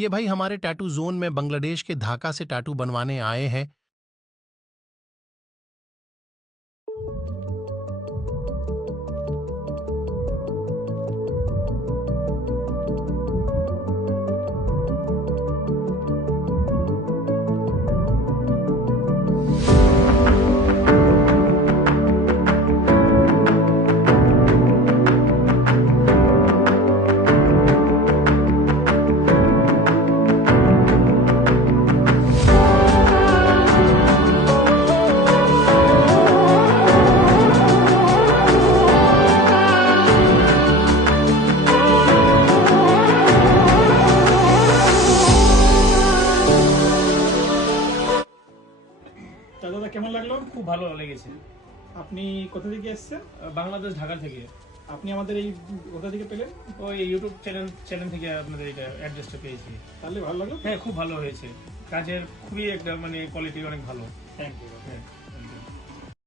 ये भाई हमारे टैटू जोन में बांग्लादेश के ढाका से टैटू बनवाने आए हैं। তা দাদা কেমন লাগলো? খুব ভালো লেগেছে। আপনি কোথা থেকে এসেছেন? বাংলাদেশ, ঢাকা থেকে। আপনি আমাদের এই কোথা থেকে পেলেন? ওই ইউটিউব চ্যানেল থেকে আপনাদের এটা অ্যাড্রেসটা পেয়েছি। তাহলে ভালো লাগলো? হ্যাঁ, খুব ভালো হয়েছে। কাজের খুবই একটা কোয়ালিটি অনেক ভালো। Thank you. হ্যাঁ, thank you.